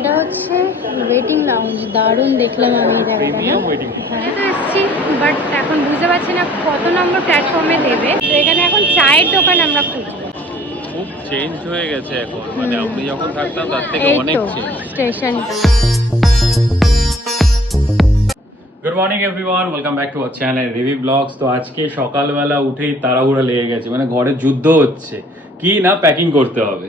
এটা হচ্ছে waiting lounge, দারুণ দেখলাম আমি এই জায়গাটা। হ্যাঁ তো এসেছি, বাট এখন বুঝতে পারছি না কত নম্বর প্ল্যাটফর্মে দেবে। তো এখানে এখন চায়ের দোকান আমরা খুঁজবো। খুব চেঞ্জ হয়ে গেছে এখন, মানে আমি যখন থাকতাম তার থেকে অনেক change. Station. Good morning everyone, welcome back to our channel review blogs. তো আজকে সকালবেলা উঠেই তাড়াহুড়া লেগে গেছে, মানে ঘরে যুদ্ধ হচ্ছে, কি না প্যাকিং করতে হবে।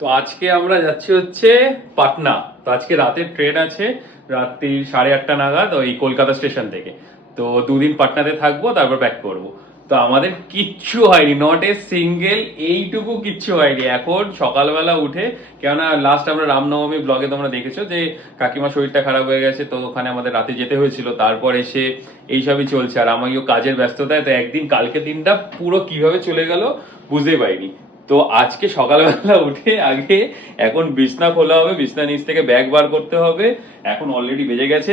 তো আজকে আমরা যাচ্ছি হচ্ছে পাটনা। তো আজকে রাতের ট্রেন আছে, রাত্রি 8:30 নাগাদ ওই কলকাতা স্টেশন থেকে। তো দুদিন পাটনাতে থাকবো, তারপর প্যাক করবো। তো আমাদের কিচ্ছু হয়নি, নট এ সিঙ্গেল এইটুকু কিচ্ছু হয়নি এখন সকালবেলা উঠে। কেননা লাস্ট আমরা রামনবমী ব্লগে তোমরা দেখেছো যে কাকিমার শরীরটা খারাপ হয়ে গেছে, তো ওখানে আমাদের রাতে যেতে হয়েছিল। তারপর এসে এইসবই চলছে, আর আমাকেও কাজের ব্যস্ততায় তো একদিন কালকে দিনটা পুরো কিভাবে চলে গেল বুঝতে পারিনি। তো আজকে সকালবেলা উঠে আগে এখন বিছনা খোলা হবে, বিছনা নিচ থেকে ব্যাগ বার করতে হবে। এখন অলরেডি বেজে গেছে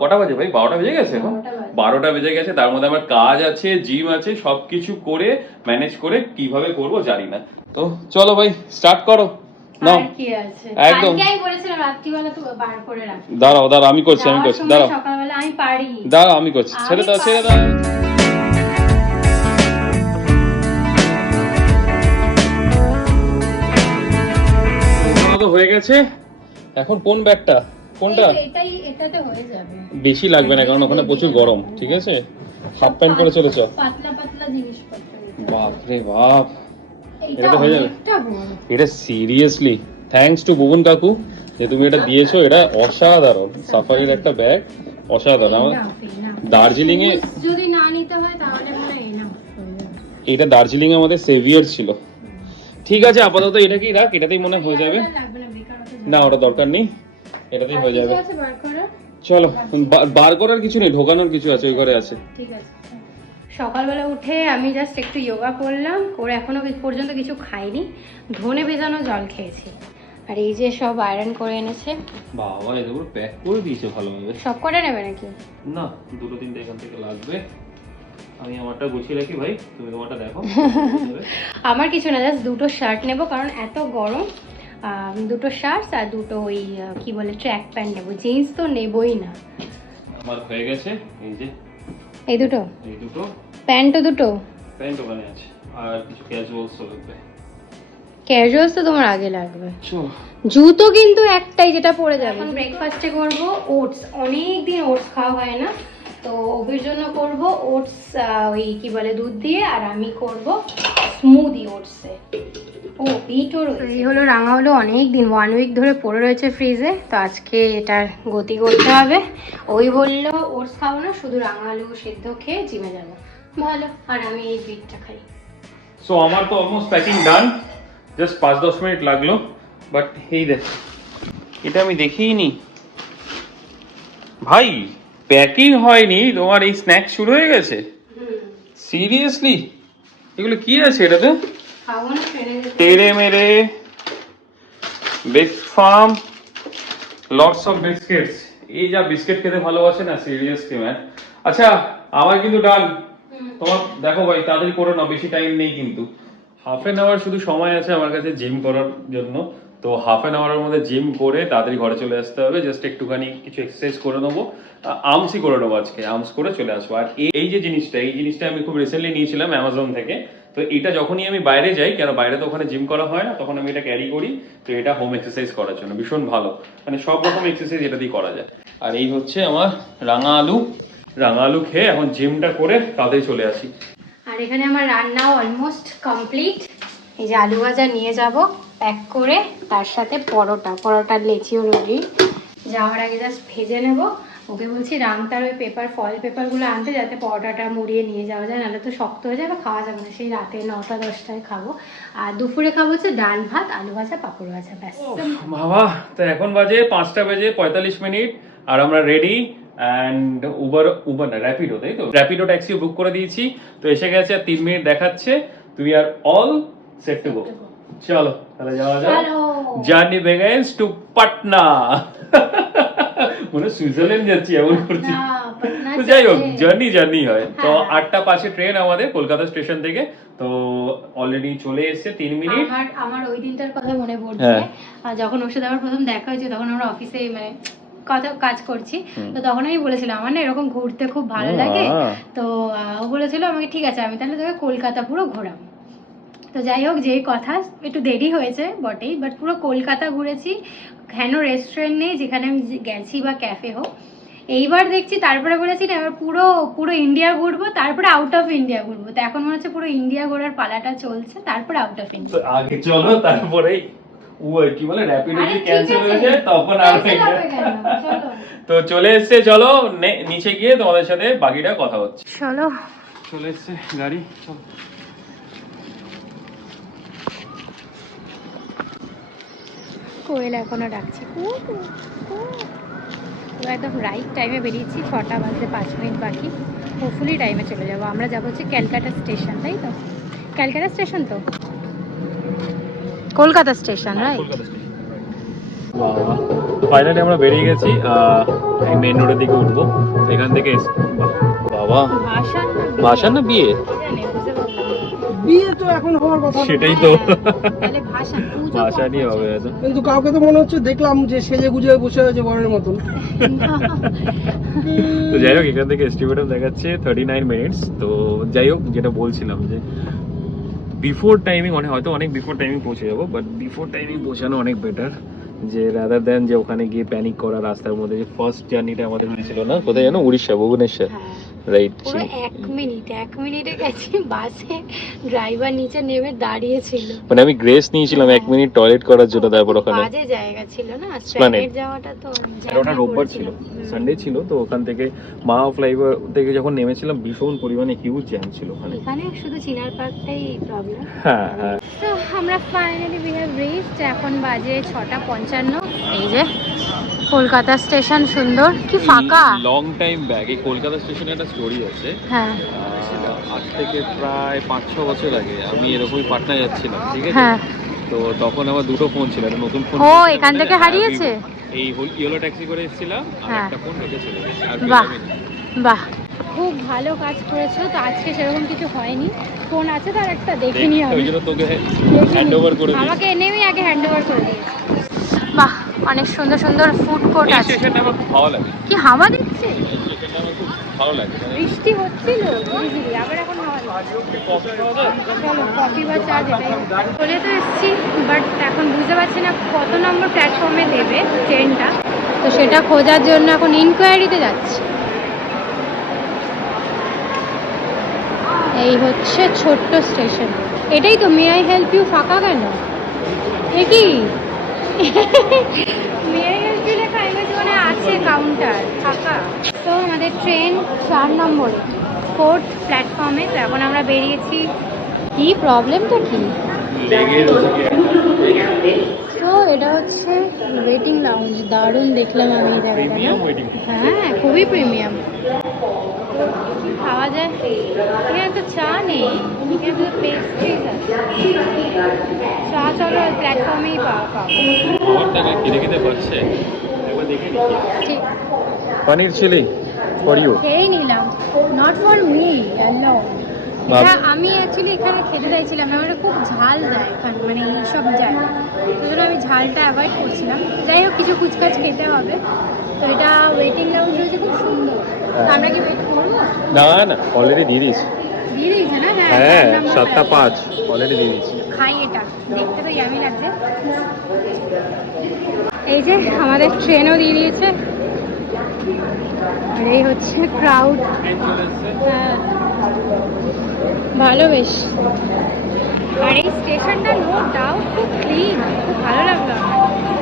কটা বাজে ভাই? 12টা বেজে গেছে এখন। 12টা বেজে গেছে, তার মধ্যে আমার কাজ আছে, জিম আছে, সবকিছু করে ম্যানেজ করে কিভাবে করব জানি না। তো চলো ভাই স্টার্ট করো। নাও কি আছে, একদম। কালকে আমি বলেছিলাম রাত্রিবেলা তো বার করে রাখ। দাঁড়াও দাঁড়াও, আমি করছি দাঁড়াও। সকালবেলা আমি পারি। দাঁড়াও আমি করছি, ছেড়ে দাও ছেড়ে দাও। তো হয়ে গেছে। এখন কোন ব্যাগটা, কোনটা? এটাতে হয়ে যাবে, বেশি লাগবে না কারণ ওখানে প্রচুর গরম। ঠিক আছে, হাফ প্যান্ট পরে চলেছ। পাতলা পাতলা জিনিসপত্র। বাপ রে বাপ, এটা হয়ে যাবে। এটা সিরিয়াসলি থ্যাঙ্কস টু বুবন কাকু যে তুমি এটা দিয়েছো। এটা অসাধারণ, সাফারির একটা ব্যাগ, অসাধারণ। আমার দার্জিলিং এ যদি না নিতে হয় তাহলে মনে হয় না, এটা দার্জিলিং এ আমাদের সেভিয়ার ছিল। ঠিক আছে, আপাতত এটাকেই রাখ, এটাতেই মনে হয়ে যাবে। না ওটা দরকার নেই, এটাতেই হয়ে যাবে। চলো, বার করার কিছু নেই, ঢোকানোর কিছু আছে, ওই ঘরে আছে। ঠিক আছে। সকালবেলা উঠে আমি জাস্ট একটু যোগা করলাম, করে এখনো পর্যন্ত কিছু খাইনি, ধনে ভেজানো জল খেয়েছি। আর এই যে সব আয়রন করে এনেছে। বাবা, এটা পুরো প্যাক করে দিয়েছে ভালোভাবে। সব কটা নেবে নাকি? না, দুটো তিনটে এখান থেকে লাগবে। আমি আমারটা গুছিয়ে রাখি ভাই, তুমি তোমারটা দেখো। আমার কিছু না, জাস্ট দুটো শার্ট নেব কারণ এত গরম। দুটো শার্টস আর দুটো ওই কি বলে ট্র্যাক প্যান্ট নেবো, জিন্স তো নেবই না। আমার হয়ে গেছে, এই যে এই দুটো প্যান্টও দুটো প্যান্ট ওখানে আছে, আর কিছু ক্যাজুয়ালস লাগবে। ক্যাজুয়ালস তো তোমার আগে লাগবে। জুতো কিন্তু একটাই, যেটা পরে যাবে। এখন ব্রেকফাস্টে করব ওটস, অনেক দিন ওটস খাওয়া হয় না, তো ওর জন্য করব ওটস ওই কি বলে দুধ দিয়ে, আর আমি করব স্মুদি ওটসে। ও বিটও রয়েছে। এই হলো রাঙা হলো, অনেক দিন 1 উইক ধরে পড়ে রয়েছে ফ্রিজে, তো আজকে এটার গতি করতে হবে। ওই বললো ওটস খাবো না, শুধু রাঙা আলু সেদ্ধ খেয়ে জিমে যাবো। ভালো, আর আমি এই বিটটা খাই। সো আমার তো অলমোস্ট প্যাকিং ডান, জাস্ট 5-10 মিনিট লাগলো। বাট এই দেখ, এটা আমি দেখিনি ভাই, প্যাকিং হয়নি, তোমার এই স্ন্যাক্স শুরু হয়ে গেছে। সিরিয়াসলি এগুলো কি আছে এটাতে? তেরে মেরে bake farm lots of biscuits. এই যা বিস্কিট খেতে ভালোবাসে না, সিরিয়াসলি ম্যান। আচ্ছা আমার কিন্তু ডান, তোমার দেখো ভাই তাড়াতাড়ি করো না, বেশি টাইম নেই কিন্তু। হাফ এন আওয়ার শুধু সময় আছে আমার কাছে জিম করার জন্য। তো হাফ এন আওয়ারের মধ্যে জিম করে তাড়াতাড়ি ঘরে চলে আসতে হবে। জাস্ট একটুখানি কিছু এক্সারসাইজ করে নেবো, আর্মসই করে নেবো আজকে, আর্মস করে চলে আসবো। আর এই যে জিনিসটা, এই জিনিসটা আমি খুব রিসেন্টলি নিয়েছিলাম অ্যামাজন থেকে। তো এটা যখনই আমি বাইরে যাই, কেন বাইরে তো ওখানে জিম করা হয় না, তখন আমি এটা ক্যারি করি। তো এটা হোম এক্সারসাইজ করার জন্য ভীষণ ভালো, মানে সব রকম এক্সারসাইজ এটা দিয়ে করা যায়। আর এই হচ্ছে আমার রাঙা আলু খেয়ে এখন জিমটা করে তাড়াতাড়ি চলে আসি। আর এখানে আমার রান্নাও অলমোস্ট কমপ্লিট। এই যে আলু ভাজা নিয়ে যাব প্যাক করে, তার সাথে পরোটার লেচিও রেডি। যাওয়ার আগে জাস্ট ভেজে নেব। ওকে বলছি রাংতার ওই ফয়েল পেপারগুলো আনতে, যাতে পরোটাটা মুড়িয়ে নিয়ে যাওয়া যায়, নাহলে তো শক্ত হয়ে যাবে, খাওয়া যাবে না। সেই রাতে 9টা-10টায় খাবো। আর দুপুরে খাবো হচ্ছে ডাল ভাত, আলু ভাজা, পাঁপড় ভাজা, ব্যাস। বাবা, তো এখন বাজে 5টা বেজে 45 মিনিট, আর আমরা রেডি। অ্যান্ড উবার না, র্যাপিডো, তাই তো? র্যাপিডো ট্যাক্সিও বুক করে দিয়েছি, তো এসে গেছে। আর 3 মিনিট দেখাচ্ছে। তুই আর অল সেট টু গো। চলো তাহলে যাওয়া যাক। Journey begins two Patna. মনে সুইজারল্যান্ড যাচ্ছি এমন করছি। পাটনা তো যাই হোক জার্নি হয়। তো 8:05 ট্রেন আমাদের কলকাতা স্টেশন থেকে। তো অলরেডি চলে এসেছে 3 মিনিট। আমার ওই দিনটার কথা মনে পড়ছে, যখন ওর সাথে আমার প্রথম দেখা হয়েছে, তখন আমরা অফিসে মানে কাজ করছি। তো তখন আমি বলেছিলাম আমার না এরকম ঘুরতে খুব ভালো লাগে। তো ও বলেছিল আমাকে ঠিক আছে আমি তাহলে তোকে কলকাতা পুরো ঘোরাবো। তো যাই হোক, যেই কথা, একটু দেরি হয়েছে বটেই, বাট পুরো কলকাতা ঘুরেছি। কেন রেস্টুরেন্ট নেই যেখানে আমি গেছি বা ক্যাফে হোক। এইবার দেখছি তারপরে বলেছি না এবার পুরো ইন্ডিয়া ঘুরবো, তারপরে আউট অফ ইন্ডিয়া ঘুরবো। তো এখন মনে হচ্ছে পুরো ইন্ডিয়া ঘোরার পালাটা চলছে, তারপরে আউট অফ ইন্ডিয়া। আগে চলো, তারপরে কি বলে র্যাপিডো কি ক্যান্সেল হয়ে যায় তখন আর তো চলে এসেছে। চলো নিচে গিয়ে তোমাদের সাথে বাকিটা কথা হচ্ছে। চলে এসেছে গাড়ি, চলো। কোয়েল এখনো ডাকছি, একদম রাইট টাইমে বেরিয়েছি। 6টা বাজতে 5 মিনিট বাকি। হোপফুলি টাইমে চলে যাবো। আমরা যাবো হচ্ছে ক্যালকাটা স্টেশন, তাই তো? ক্যালকাটা স্টেশন তো কলকাতা স্টেশন, রাইট? ফাইনালি আমরা বেরিয়ে গেছি। এই মেন রোডের দিকে উঠবো। এখান থেকে বাবা ভাষা না বিয়ে? বিয়ে তো এখন হওয়ার কথা, সেটাই তো। তাহলে ভাষা নিয়ে হবে হয়তো। কিন্তু কাউকে তো মনে হচ্ছে দেখলাম যে সেজে গুজে বসে আছে বরের মতন। তো যাই হোক, এখান থেকে এস্টিমেটর দেখাচ্ছে 39 মিনিটস। তো যাই হোক, যেটা বলছিলাম যে বিফোর টাইমিং হয়তো অনেক বিফোর টাইমিং পৌঁছে যাবো, বাট বিফোর টাইমিং পৌঁছানো অনেক বেটার, যে রাদার দেন যে ওখানে গিয়ে প্যানিক করা রাস্তার মধ্যে। যে ফার্স্ট জার্নিটা আমাদের হয়েছিল না, কোথায় জানো? উড়িষ্যা, ভুবনেশ্বর, রাইট? 1 মিনিটে গেছি বাসে, ড্রাইভার নিচে নেমে দাঁড়িয়েছিল। মানে আমি গ্রেস নিয়েছিলাম 1 মিনিট টয়লেট করার জন্য, তারপর ওখানে বাজে জায়গা ছিল না, স্প্ল্যানেড যাওয়াটা তো। ওটা রোববার ছিল, সানডে ছিল। তো ওখান থেকে মা ফ্লাইওভার থেকে যখন নেমেছিলাম ভীষণ পরিমাণে হিউজ জ্যাম ছিল ওখানে। এখানে শুধু চিনার পার্কটাই প্রবলেম। হ্যাঁ। তো আমরা ফাইনালি উই হ্যাভ রিচড। এখন বাজে 6:55। এই যে কলকাতা স্টেশন, সুন্দর, কি ফাঁকা। লং টাইম ব্যাক এই কলকাতা স্টেশনে একটা স্টোরি আছে। হ্যাঁ, আজ থেকে প্রায় 5-6 বছর আগে আমি এরকমই পাটনা যাচ্ছিলাম, ঠিক আছে? হ্যাঁ। তো তখন আমার দুটো ফোন ছিল, একটা নতুন ফোন। ও, এখান থেকে হারিয়েছে? এই ইয়েলো ট্যাক্সি করে এসেছিলাম, আর একটা ফোন রেখে চলে গেছি। আর বাহ, খুব ভালো কাজ করেছো। তো আজকে সেরকম কিছু হয়নি, ফোন আছে তার একটা দেখিনি আমি। ওই জন্য তোকে হ্যান্ড ওভার করে দিয়েছি। আমাকে এনেই আগে হ্যান্ড ওভার করে দিয়েছি। বাহ, অনেক সুন্দর সুন্দর ফুড কোর্ট আছে। স্টেশনটা আমার খুব ভালো লাগে। কি হাওয়া দিচ্ছে? এই স্টেশনটা আমার খুব ভালো লাগে। বৃষ্টি হচ্ছিল ঝিরিঝিরি, আবার এখন হাওয়া দিচ্ছে। চলো কফি বা চা যেটাই। চলে তো এসেছি, বাট এখন বুঝতে পারছি না কত নম্বর প্ল্যাটফর্মে দেবে ট্রেনটা। তো সেটা খোঁজার জন্য এখন ইনকোয়ারিতে যাচ্ছি। এই হচ্ছে ছোট্ট স্টেশন, এটাই তো। মে আই হেল্প ইউ ফাঁকা কেন? এ কি মে আই হেল্প ইউ লেখা? মানে আছে কাউন্টার, ফাঁকা। তো আমাদের ট্রেন 4 নম্বরে, 4th প্ল্যাটফর্মে। তো এখন আমরা বেরিয়েছি। কি প্রবলেমটা কি? তো এটা হচ্ছে ওয়েটিং লাউঞ্জ। দারুণ দেখলাম আমি এই জায়গাটা। হ্যাঁ, খুবই প্রিমিয়াম। খাওয়া যায়। এখানে তো চা নেই, এখানে তো পেস্ট্রিজ আছে। চা চলো প্ল্যাটফর্মেই পাবো। ঠিক, পনির চিলি ফর ইউ। খেয়েই নিলাম, নট ফর মি অ্যালোন। এটা আমি অ্যাকচুয়ালি এখানে খেতে চাইছিলাম, আমার খুব ঝাল দেয় এখানে, মানে এইসব জায়গায়। সেই জন্য আমি ঝালটা অ্যাভয়েড করছিলাম। যাই হোক, কিছু কুচকাচ খেতে হবে। তো এটা ওয়েটিং লাউঞ্জ রয়েছে, খুব সুন্দর। আমরা কি ওয়েট করবো? না অলরেডি দিয়ে দিয়েছি। দিয়ে দিয়েছে না? হ্যাঁ, 7:05 অলরেডি দিয়ে দিয়েছি। খাই, এটা দেখতে তো ইয়ামি লাগছে। এই যে আমাদের ট্রেনও দিয়ে দিয়েছে। আর এই হচ্ছে ক্রাউড। হ্যাঁ, ভালো বেশ। আর এই স্টেশনটা নো ডাউট খুব ক্লিন, খুব ভালো লাগলো।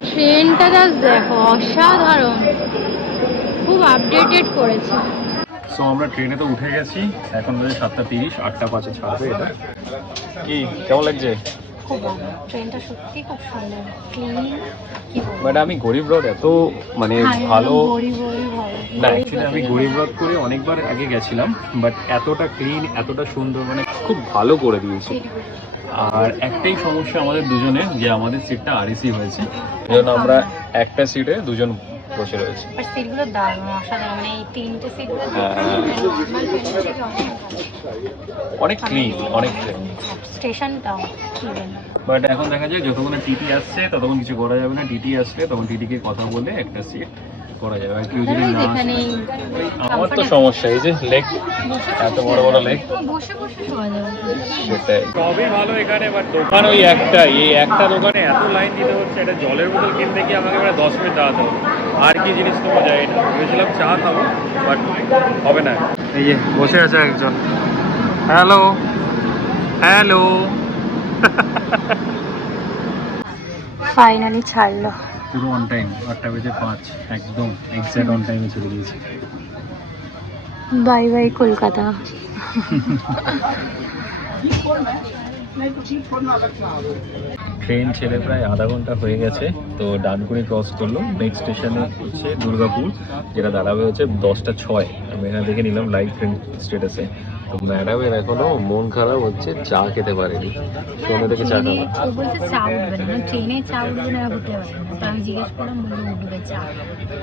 ট্রেনটা জাস্ট দেখো, অসাধারণ, খুব আপডেটেড করেছে। সো আমরা ট্রেনে তো উঠে গেছি, এখন বাজে 7:30, 8:05 ছাড়বে এটা। কি কেমন লাগছে? খুব ভালো, ট্রেনটা সত্যি খুব সুন্দর, ক্লিন। বাট আমি গরিব রথ এত মানে ভালো না, অ্যাকচুয়ালি আমি গরিব রথ করে অনেকবার আগে গেছিলাম, বাট এতটা ক্লিন, এতটা সুন্দর, মানে খুব ভালো করে দিয়েছে। আর একটাই সমস্যা আমাদের দুজনের, যে আমাদের সিটটা আরএসি হয়েছে, এই জন্য আমরা একটা সিটে দুজন বসে রয়েছে। আর সিটগুলো দারুণ অসাধারণ, মানে এই তিনটে সিটগুলো অনেক ক্লিন, অনেক ক্লিন। স্টেশনটাও বাট এখন দেখা যায় যতক্ষণ টিটি আসছে ততক্ষণ কিছু করা যাবে না, টিটি আসলে তখন টিটিকে কথা বলে একটা সিট করা যাবে। আর কেউ যদি না আসে, আমার তো সমস্যা, এই যে লেগ, এত বড় বড় লেগ, বসে বসে শোয়া যাবে। সেটাই সবই ভালো এখানে, বাট দোকান ওই একটা, এই একটা দোকানে এত লাইন দিতে হচ্ছে। একটা জলের বোতল কিনতে গিয়ে আমাকে প্রায় 10 মিনিট দাঁড়াতে হবে। আর কি জিনিস তো যায় না, ভেবেছিলাম চা খাবো, বাট হবে না। এই যে বসে আছে একজন, হ্যালো হ্যালো। ফাইনালি ছাড়লো। পুরো অন টাইম, 8:05 একদম এক্স্যাক্ট অন টাইমে চলে গিয়েছে। Bye bye Kolkata. ট্রেন ছেড়ে প্রায় আধা ঘন্টা হয়ে গেছে, তো ডানকুনি ক্রস করলো। নেক্সট স্টেশনে হচ্ছে দুর্গাপুর, যেটা দাঁড়াবে হচ্ছে 10:06। আমি এখানে দেখে নিলাম লাইভ ট্রেন স্টেটাসে। তো ম্যাডামের এখনো মন খারাপ হচ্ছে, চা খেতে পারেনি। সন্ধ্যা থেকে চা খাবো। ও বলছে চা উঠবে না, ট্রেনে চা উঠবে না, উঠতে পারে না। তো আমি জিজ্ঞেস করলাম, বললো উঠবে চা।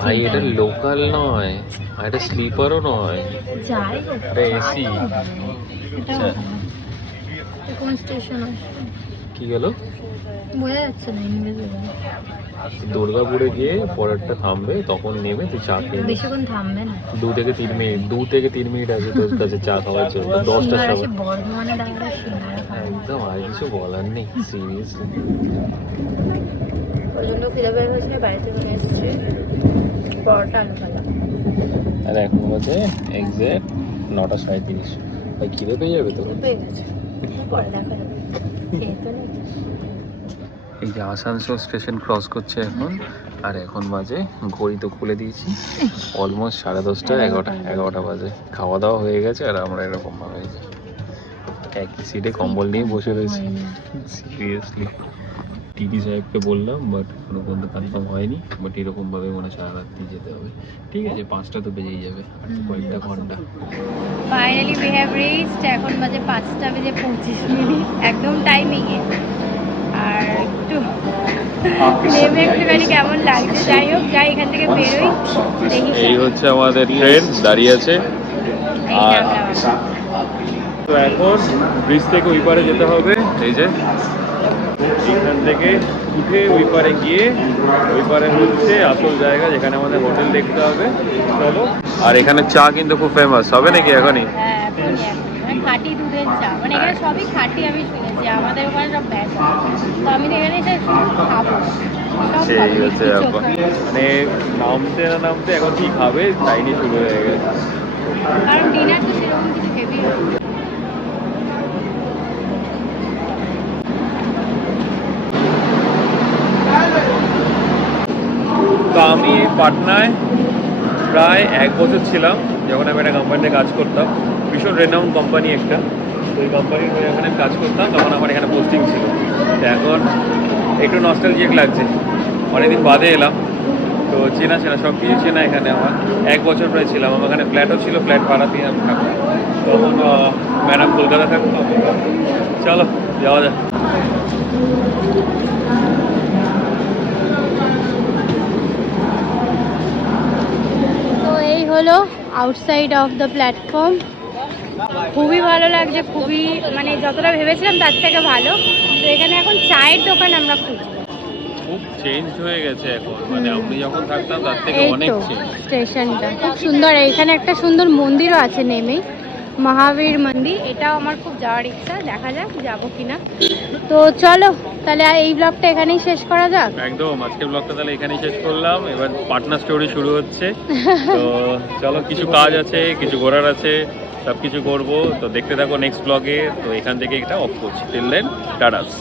ভাই এটা লোকাল নয়, আর এটা স্লিপারও নয়, যাই এটা এসি। এটা কোন স্টেশন আসছে কি গেল বোঝা যাচ্ছে না, ইনভিজিবল। দুর্গাপুরে গিয়ে পরেরটা থামবে, তখন নেমে তুই চা খেয়ে নিস। বেশিক্ষণ থামবে না, 2 থেকে 3 মিনিট আছে তোর কাছে চা খাওয়ার জন্য। 10টা সিঙ্গারা সময় সে বর্ধমানে দাঁড়ালে সিঙ্গারা খাবে। একদম, আর কিছু বলার নেই সিরিয়াসলি। প্রচন্ড খিদে বের হয়েছে, বাড়িতে চলে এসেছে পরোটা আলু ভাজা। আর এখন বাজে এক্স্যাক্ট 9:37। ভাই খিদে পেয়ে যাবে তো। পেয়ে গেছে, পরে দেখা যাবে। খেয়ে তো নেই। এই যে আসানসোল স্টেশন ক্রস করছে এখন, আর এখন বাজে, ঘড়ি তো খুলে দিয়েছি, অলমোস্ট 10:30, 11টা বাজে। খাওয়া দাওয়া হয়ে গেছে, আর আমরা এরকম ভাবে একই সিটে কম্বল নিয়ে বসে রয়েছি। সিরিয়াসলি টিটি সাহেবকে বললাম, বাট কোনো পর্যন্ত কনফার্ম হয়নি। বাট এরকমভাবে মনে হয় সারা রাত্রি যেতে হবে। ঠিক আছে, 5টা তো বেজেই যাবে, আর তো কয়েকটা ঘন্টা। Finally we have reached. এখন বাজে 5:25, একদম টাইমিংয়ে। আর একটু নেমে একটুখানি কেমন লাগছে। যাই হোক, যাই এখান থেকে বেরোই, দেখি। এই হচ্ছে আমাদের ট্রেন দাঁড়িয়ে আছে। এই নামলাম। তো এখন ব্রিজ থেকে ওই পারে যেতে হবে। এই যে এখান থেকে উঠে ওই পারে গিয়ে, ওই পারে হচ্ছে আসল জায়গা যেখানে আমাদের হোটেল দেখতে হবে। চলো। আর এখানে চা কিন্তু খুব ফেমাস, হবে নাকি এখনই? হ্যাঁ, এখনই মানে খাঁটি দুধের চা, মানে এখানে সবই খাঁটি। আমি শুনেছি আমাদের ওখানে সব ভেজাল, তো আমি তো এখানে এটা শুধু খাবো। সব সেই খাবো, হচ্ছে মিষ্টি ব্যাপার। চোখা। মানে নামতে না নামতে এখন কি খাবে চাইনি শুরু হয়ে গেছে। কারণ ডিনার তো সেরকম কিছু হেভি। তো আমি পাটনায় প্রায় 1 বছর ছিলাম, যখন আমি একটা কোম্পানিতে কাজ করতাম। ভীষণ রেনাউন্ড কোম্পানি একটা। তো ওই কোম্পানির হয়ে এখানে কাজ করতাম, তখন আমার এখানে পোস্টিং ছিল। তো এখন একটু নস্টালজিক লাগছে, অনেকদিন বাদে এলাম। তো চেনা সব কিছু চেনা এখানে আমার। 1 বছর প্রায় ছিলাম, আমার এখানে ফ্ল্যাটও ছিল, ফ্ল্যাট ভাড়া দিয়ে আমি থাকতাম। তখন ম্যাডাম কলকাতা থাকতো। চলো যাওয়া যাক। তো এই হলো আউটসাইড অফ দ্য প্ল্যাটফর্ম। খুবই ভালো লাগছে, খুবই, মানে যতটা ভেবেছিলাম তার থেকে ভালো। তো এখানে এখন চায়ের দোকান আমরা খুঁজবো। খুব চেঞ্জ হয়ে গেছে এখন, মানে আমি যখন থাকতাম তার থেকে এই অনেক তো চেঞ্জ। স্টেশনটা খুব সুন্দর। এখানে একটা সুন্দর মন্দিরও আছে নেমেই, মহাবীর মন্দির। এটাও আমার খুব যাওয়ার ইচ্ছা, দেখা যাক যাবো কিনা। তো চলো তাহলে এই ব্লগটা এখানেই শেষ করা যাক। একদম, আজকের ব্লগটা তাহলে এখানেই শেষ করলাম। এবার পাটনা স্টোরি শুরু হচ্ছে। তো চলো, কিছু কাজ আছে, কিছু ঘোরার আছে, সব কিছু করবো। তো দেখতে থাকো নেক্সট ব্লগে। তো এখান থেকে এটা অফ করছি। Till then, টাটাস।